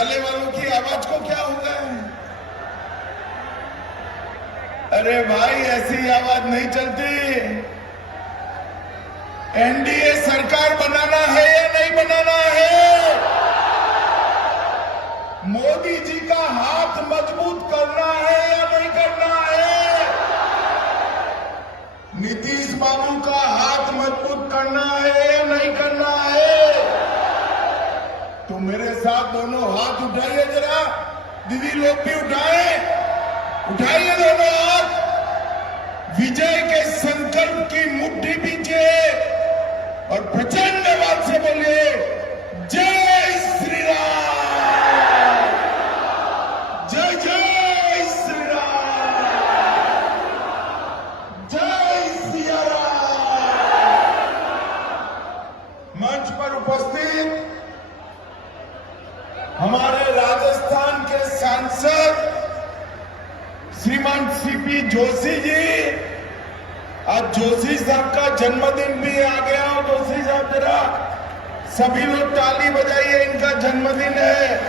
जाले वालों की आवाज को क्या हो गया है? अरे भाई, ऐसी आवाज नहीं चलती। एनडीए सरकार बनाना है या नहीं बनाना है? मोदी जी का हाथ मजबूत करना है या नहीं करना है? नीतीश बाबू का हाथ मजबूत करना है या नहीं करना है? तो मेरे साथ दोनों हाथ उठाइए जरा। दीदी लोग भी उठाइए दोनों हाथ। विजय के संकल्प की मुट्ठी बीजिए और प्रचंड आवाज से बोलिए, जय श्री राम, जय जय श्री राम, जय सिया राम। मंच पर उपस्थित हमारे राजस्थान के सांसद श्रीमान सीपी जोशी जी, आज जोशी साहब का जन्मदिन भी आ गया। और जोशी साहब जरा सभी लोग ताली बजाइए, इनका जन्मदिन है।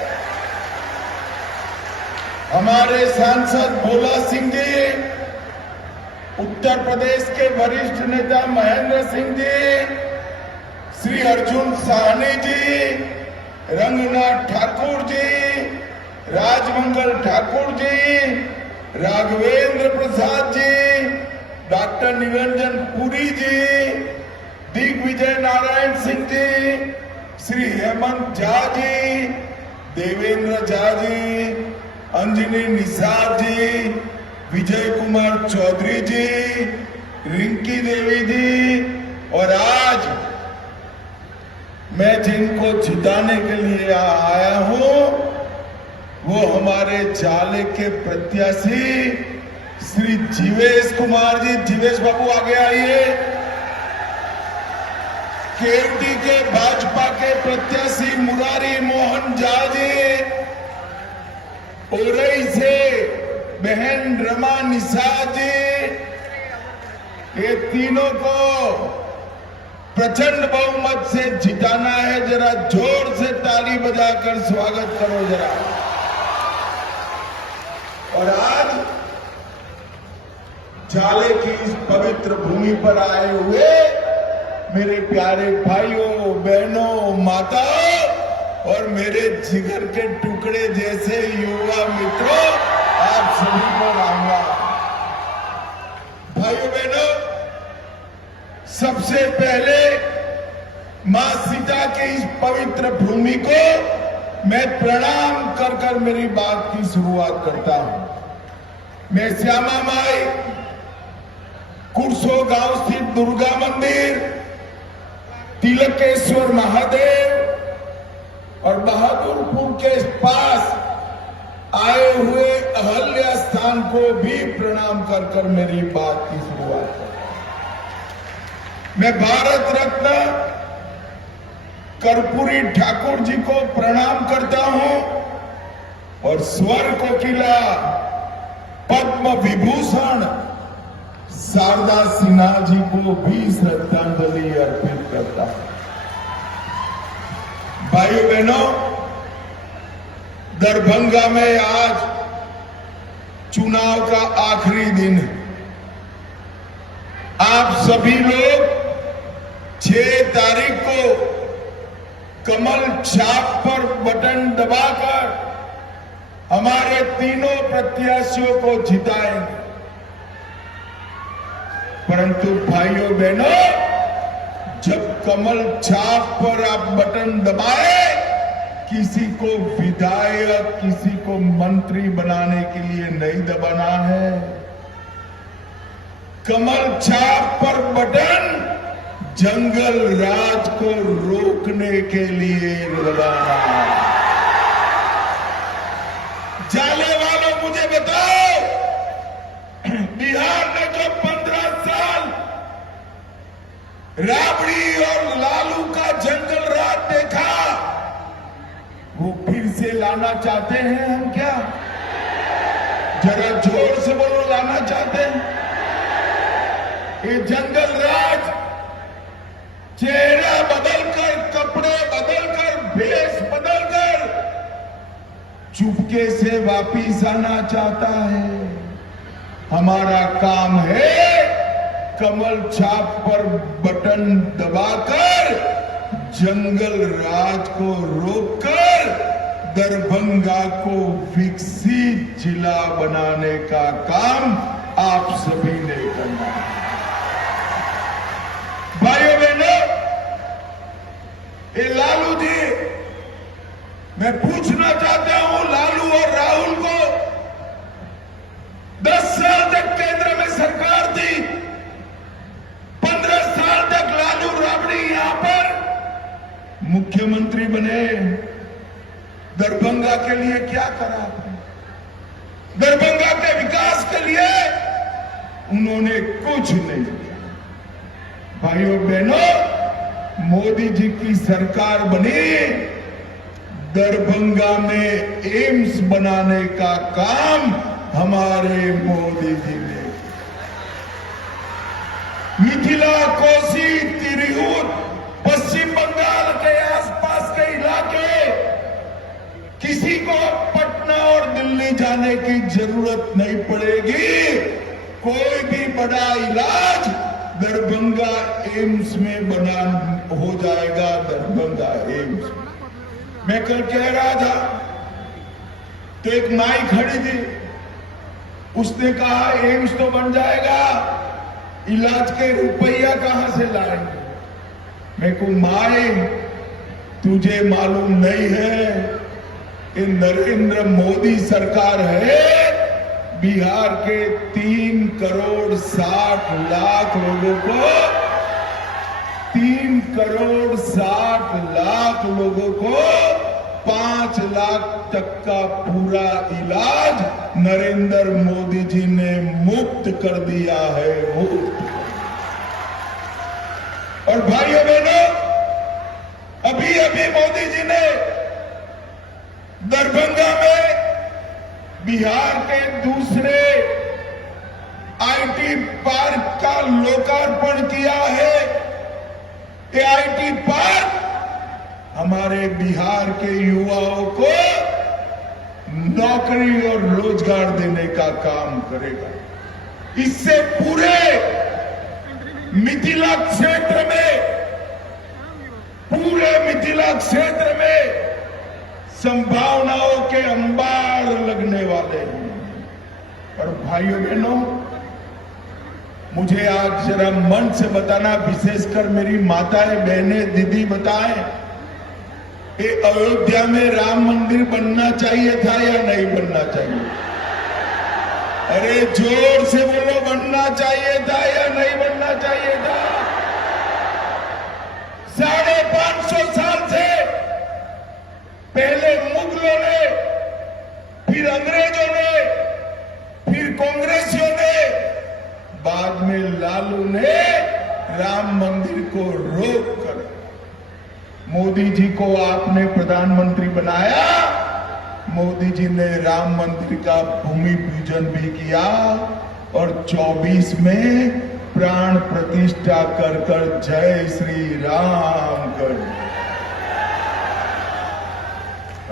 हमारे सांसद भोला सिंह जी, उत्तर प्रदेश के वरिष्ठ नेता महेंद्र सिंह जी, श्री अर्जुन साहनी जी, रंगनाथ ठाकुर जी, राजमंगल ठाकुर जी, राघवेंद्र प्रसाद जी, डॉक्टर निरंजन पुरी जी, दिग्विजय नारायण सिंह जी, श्री हेमंत झा जी, देवेंद्र झा जी, अंजनी निषाद जी, विजय कुमार चौधरी जी, रिंकी देवी जी, और आज मैं जिनको जिताने के लिए आया हूं वो हमारे जाले के प्रत्याशी श्री जीवेश कुमार जी। जीवेश बाबू आगे आइए। केवटी के भाजपा के प्रत्याशी मुरारी मोहन झा जी, ओरई से बहन रमा निषाद जी, ये तीनों को प्रचंड बहुमत से जिताना है। जरा जोर से ताली बजाकर स्वागत करो जरा। और आज जाले की इस पवित्र भूमि पर आए हुए मेरे प्यारे भाइयों, बहनों, माताओं और मेरे जिगर के टुकड़े जैसे युवा मित्रों, आप सभी को राम राम। भाइयों बहनों, सबसे पहले मां सीता की इस पवित्र भूमि को मैं प्रणाम कर कर मेरी बात की शुरुआत करता हूं। मैं श्यामा माई, कुरसो गांव स्थित दुर्गा मंदिर, तिलकेश्वर महादेव और बहादुरपुर के पास आए हुए अहल्या स्थान को भी प्रणाम कर कर मेरी बात की शुरुआत करता हूं। मैं भारत रत्न कर्पूरी ठाकुर जी को प्रणाम करता हूं और स्वर कोकिला पद्म विभूषण शारदा सिन्हा जी को भी श्रद्धांजलि अर्पित करता हूं। भाइयों बहनों, दरभंगा में आज चुनाव का आखिरी दिन है। आप सभी लोग 6 तारीख को कमल छाप पर बटन दबाकर हमारे तीनों प्रत्याशियों को जिताएंगे। परंतु भाइयों बहनों, जब कमल छाप पर आप बटन दबाए, किसी को विधायक, किसी को मंत्री बनाने के लिए नहीं दबाना है। कमल छाप पर बटन जंगल राज को रोकने के लिए दबाना है। जाले वालों, मुझे बताओ, बिहार ने जो 15 साल राबड़ी और लालू का जंगल राज देखा, वो फिर से लाना चाहते हैं हम क्या? जरा जोर से बोलो, लाना चाहते हैं? ये जंगल राज चेहरा बदलकर, कपड़े बदलकर, भेष बदलकर चुपके से वापिस आना चाहता है। हमारा काम है कमल छाप पर बटन दबाकर जंगल राज को रोककर दरभंगा को विकसित जिला बनाने का काम आप सभी ने करना है। भाइयों बहनों, ये लालू जी, मैं पूछना चाहता हूं लालू और राहुल को, 10 साल तक केंद्र में सरकार थी, 15 साल तक लालू राबड़ी यहां पर मुख्यमंत्री बने, दरभंगा के लिए क्या करा? दरभंगा के विकास के लिए उन्होंने कुछ नहीं किया। भाइयों बहनों, मोदी जी की सरकार बनी, दरभंगा में एम्स बनाने का काम हमारे मोदी जी ने, मिथिला, कोसी, तिरहुत, पश्चिम बंगाल के आसपास के इलाके, किसी को पटना और दिल्ली जाने की जरूरत नहीं पड़ेगी। कोई भी बड़ा इलाज दरभंगा एम्स में बना हो जाएगा। दरभंगा एम्स, मैं कल कह रहा था तो एक माई खड़ी थी, उसने कहा एम्स तो बन जाएगा, इलाज के रुपया कहां से लाएंगे? मैं को माई, तुझे मालूम नहीं है कि नरेंद्र मोदी सरकार है, बिहार के 3 करोड़ 60 लाख लोगों को 3 करोड़ 60 लाख लोगों को 5 लाख तक का पूरा इलाज नरेंद्र मोदी जी ने मुफ्त कर दिया है, मुफ्त। और भाइयों बहनों, अभी अभी मोदी जी ने दरभंगा में बिहार के दूसरे आईटी पार्क का लोकार्पण किया है। ये आईटी पार्क हमारे बिहार के युवाओं को नौकरी और रोजगार देने का काम करेगा। इससे पूरे मिथिला क्षेत्र में संभावनाओं के अंबार लगने वाले हैं। और भाइयों बहनों, मुझे आज जरा मन से बताना, विशेषकर मेरी माताएं, बहनें, दीदी बताएं, ये अयोध्या में राम मंदिर बनना चाहिए था या नहीं बनना चाहिए? अरे जोर से बोलो, बनना चाहिए था या नहीं बनना चाहिए था? 550 साल से पहले मुगलों ने, फिर अंग्रेजों ने, फिर कांग्रेसियों ने, बाद में लालू ने राम मंदिर को रोककर मोदी जी को आपने प्रधानमंत्री बनाया। मोदी जी ने राम मंदिर का भूमि पूजन भी किया और 24 में प्राण प्रतिष्ठा कर जय श्री राम कर।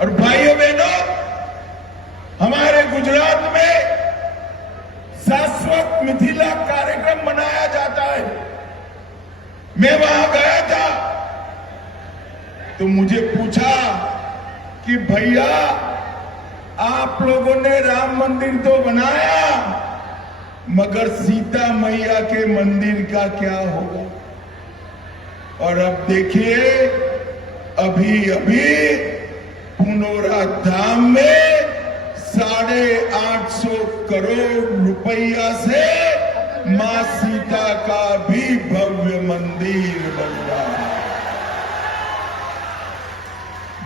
और भाइयों बहनों, हमारे गुजरात में शाश्वत मिथिला कार्यक्रम मनाया जाता है। मैं वहां गया था तो मुझे पूछा कि भैया, आप लोगों ने राम मंदिर तो बनाया, मगर सीता मैया के मंदिर का क्या होगा? और अब देखिए, अभी पुनौरा धाम में 850 करोड़ रुपया से मां सीता का भी भव्य मंदिर बन रहा है,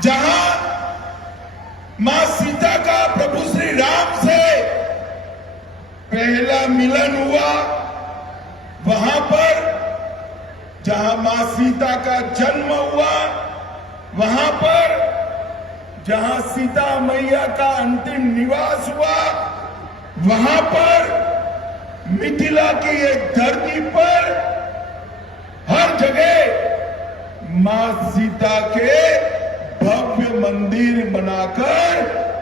जहां मां सीता का प्रभु श्री राम से पहला मिलन हुआ। वहां पर जहां मां सीता का जन्म हुआ, वहां पर जहां सीता मैया का अंतिम निवास हुआ, वहां पर मिथिला की एक धरती पर हर जगह मां सीता के भव्य मंदिर बनाकर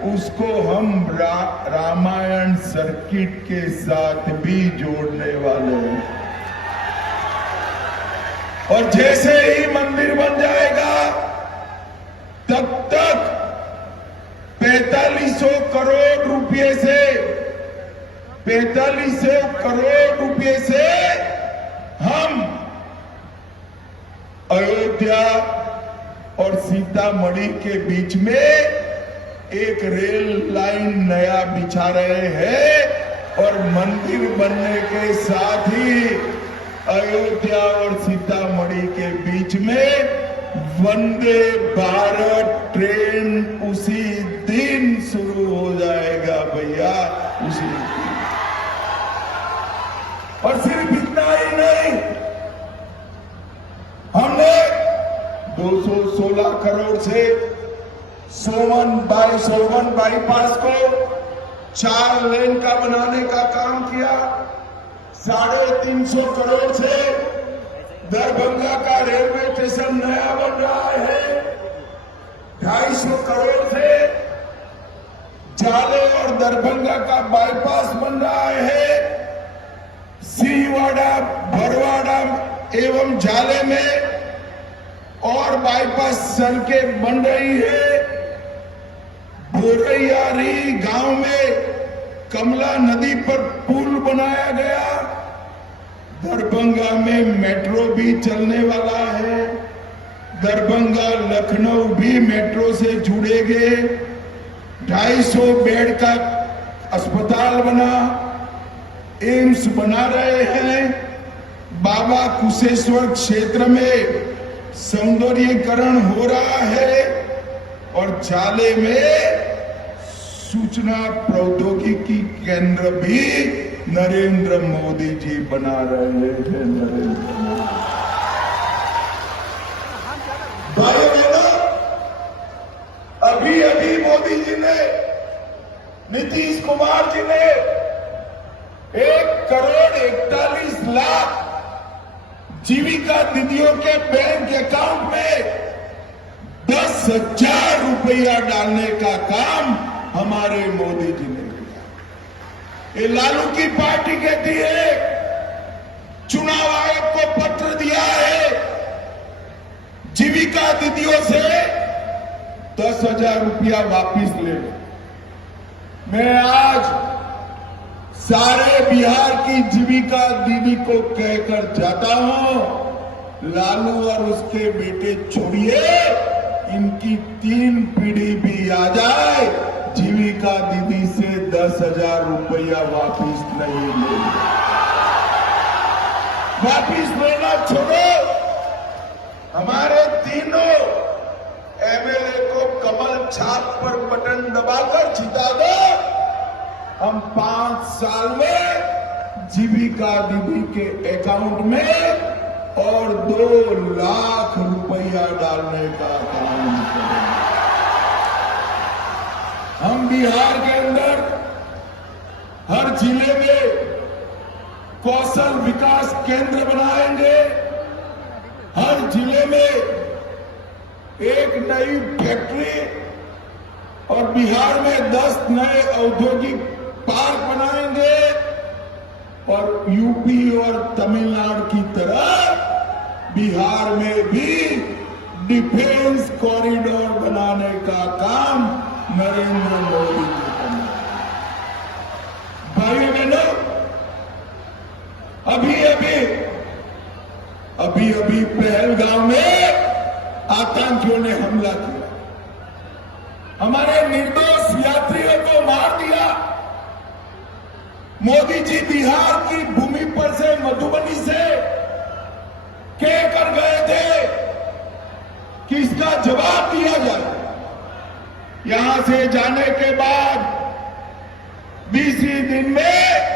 उसको हम रामायण सर्किट के साथ भी जोड़ने वाले हैं। और जैसे ही मंदिर बन जाएगा तब तक 4500 करोड़ रुपए से 4500 करोड़ रुपए से हम अयोध्या और सीतामढ़ी के बीच में एक रेल लाइन नया बिछा रहे हैं और मंदिर बनने के साथ ही अयोध्या और सीतामढ़ी के बीच में वंदे भारत ट्रेन उसी दिन शुरू हो जाएगा भैया, उसी दिन। और सिर्फ इतना ही नहीं, हमने 216 करोड़ से सोवन बाईपास को 4 लेन का बनाने का काम किया। 350 करोड़ से दरभंगा का रेलवे स्टेशन नया बन रहा है। 250 करोड़ से जाले और दरभंगा का बाईपास बन रहा है। सीवाड़ा, बरवाड़ा एवं जाले में और बाईपास सड़कें बन रही है। बोरैयारी गांव में कमला नदी पर पुल बनाया गया। दरभंगा में मेट्रो भी चलने वाला है। दरभंगा लखनऊ भी मेट्रो से जुड़ेंगे। 250 बेड का अस्पताल बना, एम्स बना रहे हैं। बाबा कुशेश्वर क्षेत्र में सौंदर्यीकरण हो रहा है और जाले में सूचना प्रौद्योगिकी केंद्र भी नरेंद्र मोदी जी बना रहे हैं। नरेंद्र मोदी भाई बहनों, अभी मोदी जी ने, नीतीश कुमार जी ने 1,41,00,000 जीविका दीदियों के बैंक अकाउंट में 10,000 रुपया डालने का काम हमारे मोदी जी ने किया। ये लालू की पार्टी कहती है, चुनाव आयोग को पत्र दिया है, जीविका दीदियों से 10,000 रुपया वापिस ले लो। मैं आज सारे बिहार की जीविका दीदी को कहकर जाता हूं, लालू और उसके बेटे छोड़िए, इनकी 3 पीढ़ी भी आ जाए, जीविका दीदी से 10,000 रुपया वापिस नहीं लेंगे। वापिस लेना छोड़ो, हमारे तीनों एमएलए को कमल छाप पर बटन दबाकर जिता दो। हम 5 साल में जीविका दीदी के अकाउंट में और 2 लाख रुपया डालने का काम करेंगे। हम बिहार के अंदर हर जिले में कौशल विकास केंद्र बनाएंगे। हर जिले में एक नई फैक्ट्री और बिहार में 10 नए औद्योगिक पार्क बनाएंगे और यूपी और तमिलनाडु की तरह बिहार में भी डिफेंस कॉरिडोर बनाने का काम नरेंद्र मोदी जी करना। भाई बहनों, अभी पहलगाम में आतंकियों ने हमला किया, हमारे निर्दोष यात्रियों को मार दिया। मोदी जी बिहार की भूमि पर से, मधुबनी से कहकर गए थे कि इसका जवाब दिया जाए। यहां से जाने के बाद 20 ही दिन में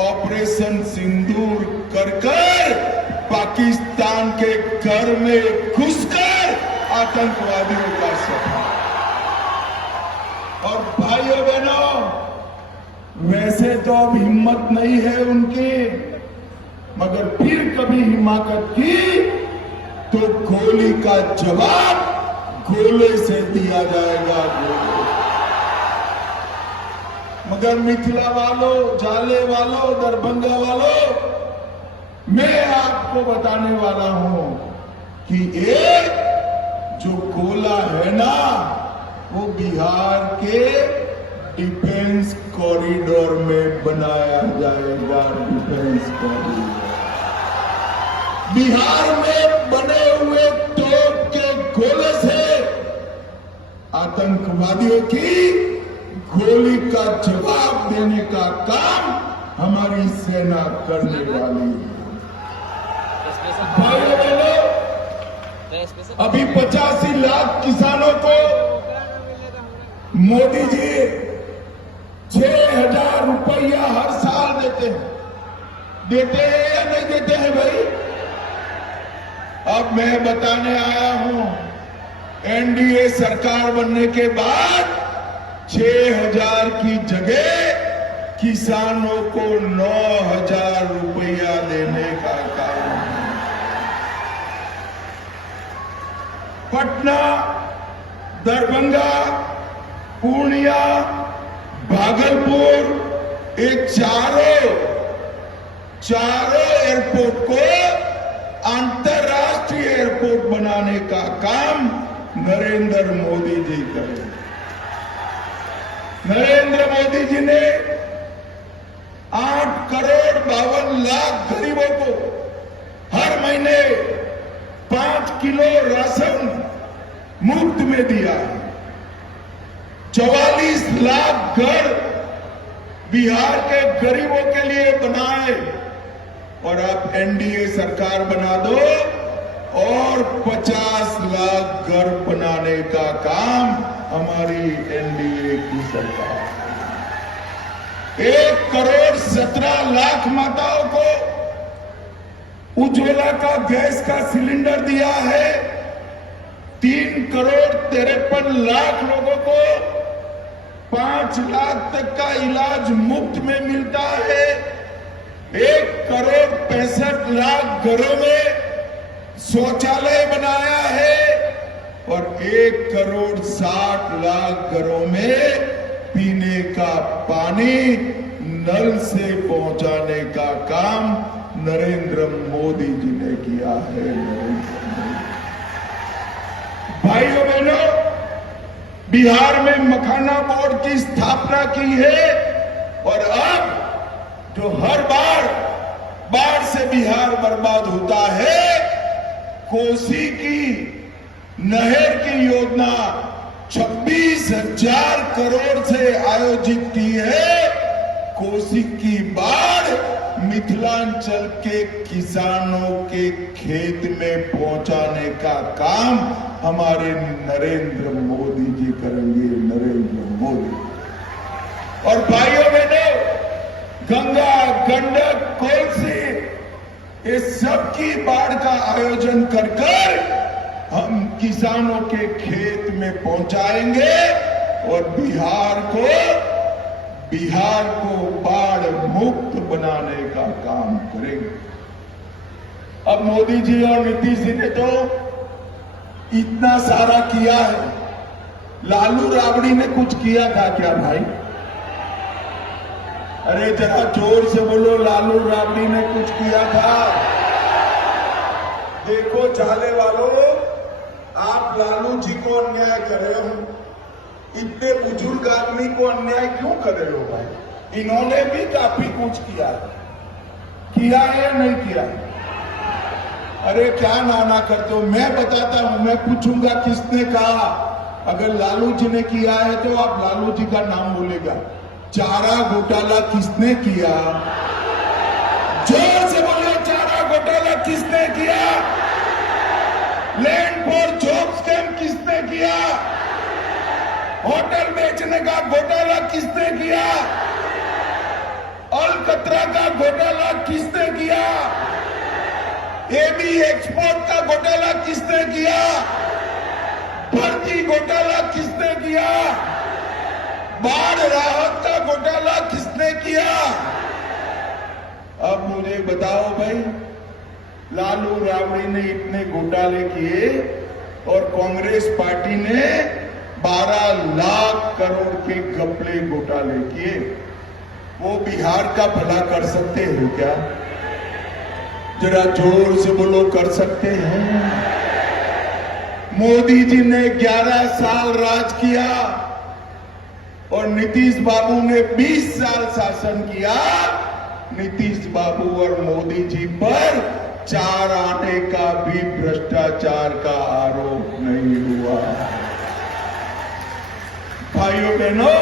ऑपरेशन सिंदूर कर पाकिस्तान के घर में घुसकर आतंकवादियों का सफा। और भाइयों बहनों, वैसे तो अब हिम्मत नहीं है उनकी, मगर फिर कभी हिमाकत की तो गोली का जवाब गोले से दिया जाएगा। मगर मिथिला वालों, झाले वालों, दरभंगा वालों, मैं आपको बताने वाला हूं कि एक जो गोला है ना, वो बिहार के डिफेंस कॉरिडोर में बनाया जाएगा। डिफेंस कॉरिडोर बिहार में बने हुए तोप के गोले से आतंकवादियों की गोली का जवाब देने का काम हमारी सेना करने वाली है। भाइयों बहनों, अभी 85 लाख किसानों को मोदी जी 6,000 रुपया हर साल देते हैं या नहीं देते हैं भाई? अब मैं बताने आया हूं, एनडीए सरकार बनने के बाद 6,000 की जगह किसानों को 9,000 रुपया देने का काम है। पटना, दरभंगा, पूर्णिया, भागलपुर, ये चारों एयरपोर्ट को अंतर्राष्ट्रीय एयरपोर्ट बनाने का काम नरेंद्र मोदी जी करेंगे। नरेंद्र मोदी जी ने 8 करोड़ 52 लाख गरीबों को हर महीने 5 किलो राशन मुफ्त में दिया है। 44 लाख घर बिहार के गरीबों के लिए बनाए, और अब एनडीए सरकार बना दो और 50 लाख घर बनाने का काम हमारी एनडीए की सरकार। 1 करोड़ 17 लाख माताओं को उज्ज्वला का गैस का सिलेंडर दिया है। 3 करोड़ 53 लाख लोगों को 5 लाख तक का इलाज मुफ्त में मिलता है। 1 करोड़ 65 लाख घरों में शौचालय बनाया है, और 1 करोड़ 60 लाख घरों में पीने का पानी नल से पहुंचाने का काम नरेंद्र मोदी जी ने किया है। भाइयों बहनों, बिहार में मखाना बोर्ड की स्थापना की है, और अब जो हर बाढ़ से बिहार बर्बाद होता है, कोसी की नहर की योजना 26,000 करोड़ से आयोजित की है। कोसी की बाढ़ मिथिलांचल के किसानों के खेत में पहुंचाने का काम हमारे नरेंद्र मोदी जी करेंगे। नरेंद्र मोदी। और भाइयों बहनों, गंगा, गंडक, कोसी, ये सब की बाढ़ का आयोजन कर हम किसानों के खेत में पहुंचाएंगे, और बिहार को बाढ़ मुक्त बनाने का काम करेंगे। अब मोदी जी और नीतीश जी ने तो इतना सारा किया है, लालू राबड़ी ने कुछ किया था क्या भाई? अरे जरा जोर से बोलो, लालू राबड़ी ने कुछ किया था? देखो झाले वालों, आप लालू जी को अन्याय कर रहे हो। इतने बुजुर्ग आदमी को अन्याय क्यों कर रहे हो भाई? इन्होंने भी काफी कुछ किया या नहीं किया? अरे क्या नाना करते हो? मैं बताता हूं, मैं पूछूंगा किसने कहा। अगर लालू जी ने किया है तो आप लालू जी का नाम बोलेगा। चारा घोटाला किसने किया? जोर से बोलो, चारा घोटाला किसने किया? लैंड फॉर जॉब स्कैम किसने किया? होटल बेचने का घोटाला किसने किया? अलकतरा का घोटाला किसने किया? एबी एक्सपोर्ट का घोटाला किसने किया? भर्ती घोटाला किसने किया? बाढ़ राहत का घोटाला किसने किया? अब मुझे बताओ भाई, लालू राबड़ी ने इतने घोटाले किए और कांग्रेस पार्टी ने 12 लाख करोड़ के घपले घोटाले किए, वो बिहार का भला कर सकते हैं क्या? जरा जोर से बोलो, कर सकते हैं? मोदी जी ने 11 साल राज किया और नीतीश बाबू ने 20 साल शासन किया। नीतीश बाबू और मोदी जी पर 4 आने का भी भ्रष्टाचार का आरोप नहीं हुआ। भाइयों बहनों,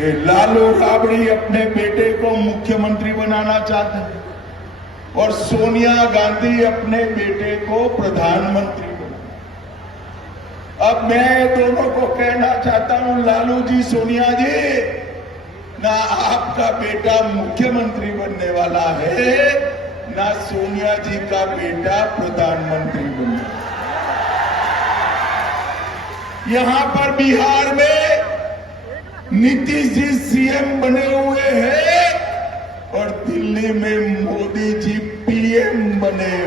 ये लालू राबड़ी अपने बेटे को मुख्यमंत्री बनाना चाहते हैं और सोनिया गांधी अपने बेटे को प्रधानमंत्री बनाना। अब मैं दोनों को कहना चाहता हूं, लालू जी, सोनिया जी, ना आपका बेटा मुख्यमंत्री बनने वाला है, ना सोनिया जी का बेटा प्रधानमंत्री बनने वाला। यहां पर बिहार में नीतीश जी सीएम बने हुए हैं और दिल्ली में मोदी जी पीएम बने